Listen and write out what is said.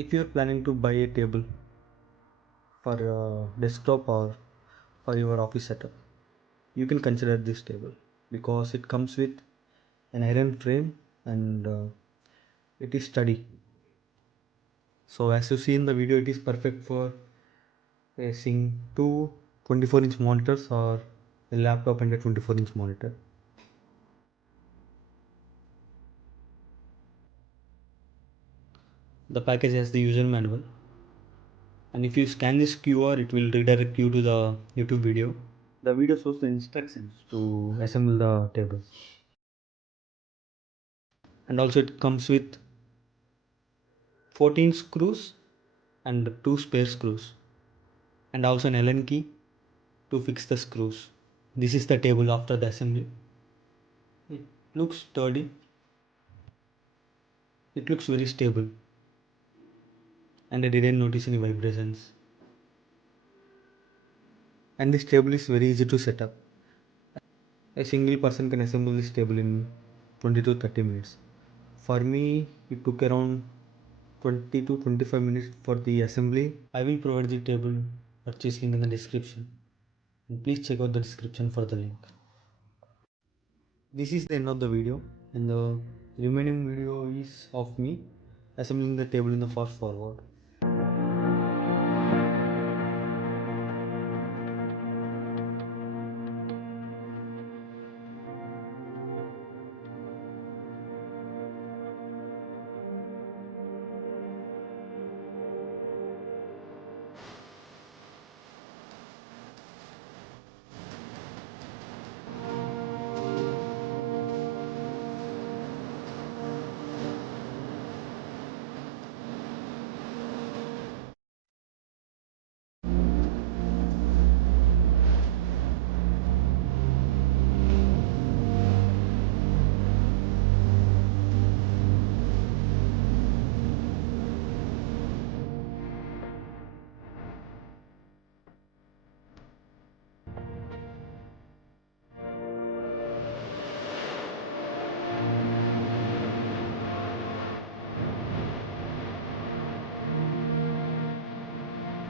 If you're planning to buy a table for a desktop or for your office setup, you can consider this table because it comes with an iron frame and it is sturdy. So as you see in the video, it is perfect for placing two 24-inch monitors or a laptop and a 24-inch monitor. The package has the user manual, and if you scan this QR, it will redirect you to the YouTube video. The video shows the instructions to assemble the table, and also it comes with 14 screws and 2 spare screws, and also an Allen key to fix the screws. This is the table after the assembly. It looks sturdy, it looks very stable, and I didn't notice any vibrations. And this table is very easy to set up. A single person can assemble this table in 20 to 30 minutes. For me, it took around 20 to 25 minutes for the assembly. I will provide the table purchase link in the description, and please check out the description for the link. This is the end of the video, and the remaining video is of me assembling the table in the fast forward.